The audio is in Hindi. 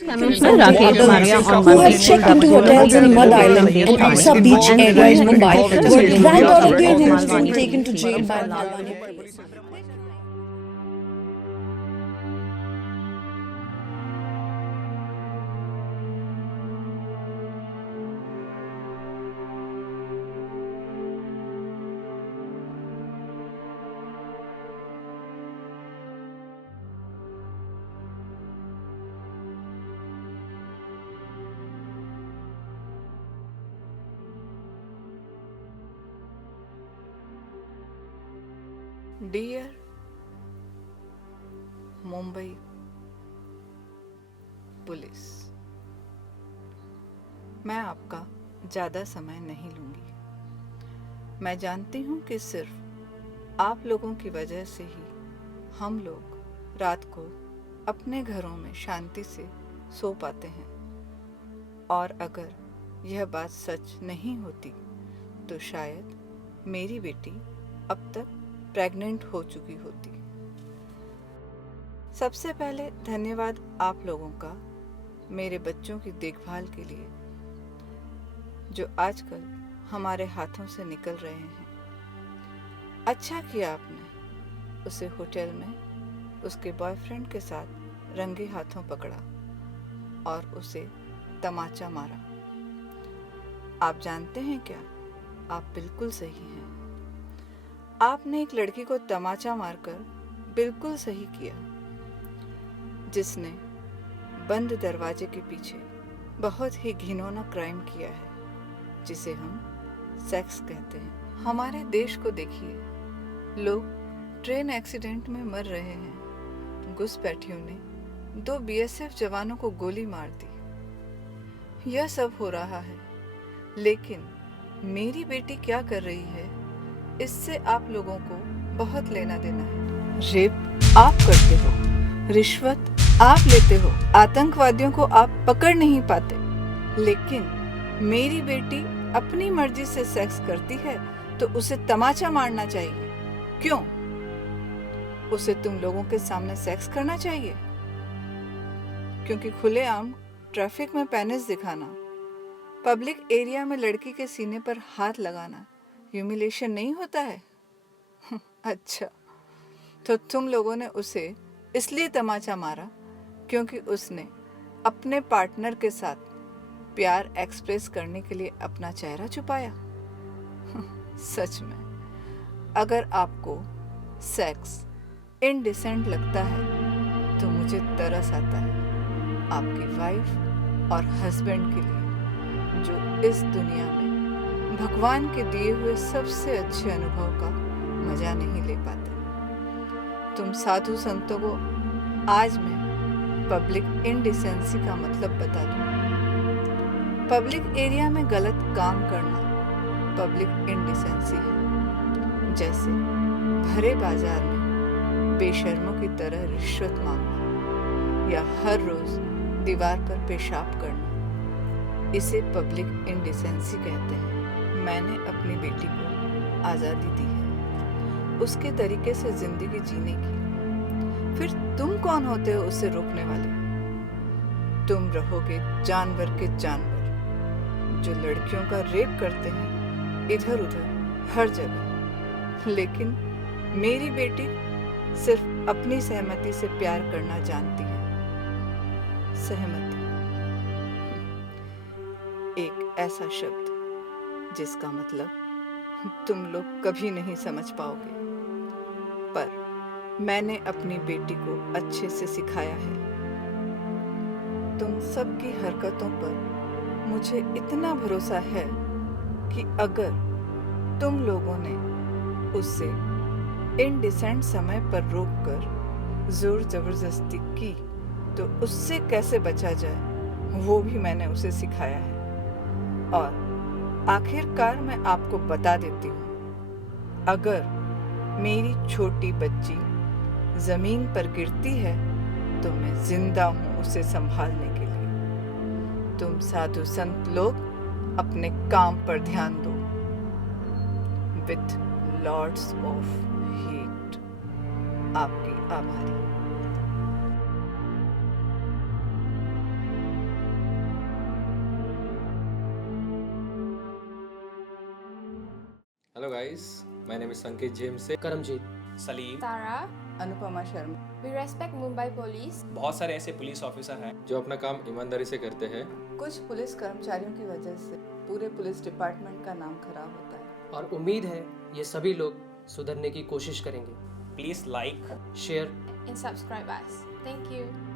Commissioner Rakesh Maria on who have Monday checked into hotels in Mud Island and Aksa Beach area in Mumbai were dragged out of their rooms and taken to jail by Malwani police. Dear Mumbai police, मैं आपका ज़्यादा समय नहीं लूँगी। मैं जानती हूँ कि सिर्फ आप लोगों की वजह से ही हम लोग रात को अपने घरों में शांति से सो पाते हैं, और अगर यह बात सच नहीं होती तो शायद मेरी बेटी अब तक प्रेग्नेंट हो चुकी होती। सबसे पहले धन्यवाद आप लोगों का मेरे बच्चों की देखभाल के लिए, जो आजकल हमारे हाथों से निकल रहे हैं। अच्छा किया आपने उसे होटल में उसके बॉयफ्रेंड के साथ रंगे हाथों पकड़ा और उसे तमाचा मारा। आप जानते हैं क्या, आप बिल्कुल सही हैं। आपने एक लड़की को तमाचा मारकर बिल्कुल सही किया, जिसने बंद दरवाजे के पीछे बहुत ही घिनौना क्राइम किया है, जिसे हम सेक्स कहते हैं। हमारे देश को देखिए, लोग ट्रेन एक्सीडेंट में मर रहे हैं। घुसपैठियों ने 2 BSF जवानों को गोली मार दी। यह सब हो रहा है, लेकिन मेरी बेटी क्या कर रही है, इससे आप लोगों को बहुत लेना देना है। रेप आप करते हो, रिश्वत आप लेते हो, आतंकवादियों को आप पकड़ नहीं पाते, लेकिन मेरी बेटी अपनी मर्जी से सेक्स करती है तो उसे तमाचा मारना चाहिए। क्यों? उसे तुम लोगों के सामने सेक्स करना चाहिए? क्योंकि खुलेआम ट्रैफिक में पेनिस दिखाना, पब्लिक एरिया में लड़की के सीने पर हाथ लगाना ह्यूमिलेशन नहीं होता है? अच्छा, तो तुम लोगों ने उसे इसलिए तमाचा मारा क्योंकि उसने अपने पार्टनर के साथ प्यार एक्सप्रेस करने के लिए अपना चेहरा छुपाया। सच में, अगर आपको सेक्स इनडिसेंट लगता है तो मुझे तरस आता है आपकी वाइफ और हस्बैंड के लिए, जो इस दुनिया में भगवान के दिए हुए सबसे अच्छे अनुभव का मजा नहीं ले पाते। तुम साधु संतों को आज मैं पब्लिक इनडिसेंसी का मतलब बता दूं। पब्लिक एरिया में गलत काम करना पब्लिक इनडिसेंसी है। जैसे भरे बाजार में बेशर्मों की तरह रिश्वत मांगना या हर रोज दीवार पर पेशाब करना, इसे पब्लिक इनडिसेंसी कहते हैं। मैंने अपनी बेटी को आज़ादी दी है उसके तरीके से जिंदगी जीने की। फिर तुम कौन होते हो उसे रोकने वाले? तुम रहोगे जानवर के जानवर, जो लड़कियों का रेप करते हैं इधर उधर हर जगह। लेकिन मेरी बेटी सिर्फ अपनी सहमति से प्यार करना जानती है। सहमति एक ऐसा शब्द जिसका मतलब तुम लोग कभी नहीं समझ पाओगे, पर मैंने अपनी बेटी को अच्छे से सिखाया है। तुम सबकी हरकतों पर मुझे इतना भरोसा है कि अगर तुम लोगों ने उससे इनडिसेंट समय पर रोककर जोर जबरदस्ती की तो उससे कैसे बचा जाए, वो भी मैंने उसे सिखाया है। और आखिरकार मैं आपको बता देती हूँ, अगर मेरी छोटी बच्ची जमीन पर गिरती है तो मैं जिंदा हूँ उसे संभालने के लिए। तुम साधु संत लोग अपने काम पर ध्यान दो। विथ लॉर्ड्स ऑफ हेट, आपकी आभारी। Hello guys, my name is संकेत जेम्स से करमजीत, सलीम, तारा, Anupama Sharma. we respect Mumbai Police. बहुत सारे ऐसे पुलिस ऑफिसर हैं जो अपना काम ईमानदारी से करते हैं। कुछ पुलिस कर्मचारियों की वजह से पूरे पुलिस डिपार्टमेंट का नाम खराब होता है और उम्मीद है ये सभी लोग सुधरने की कोशिश करेंगे। Please like, share And subscribe us. Thank you.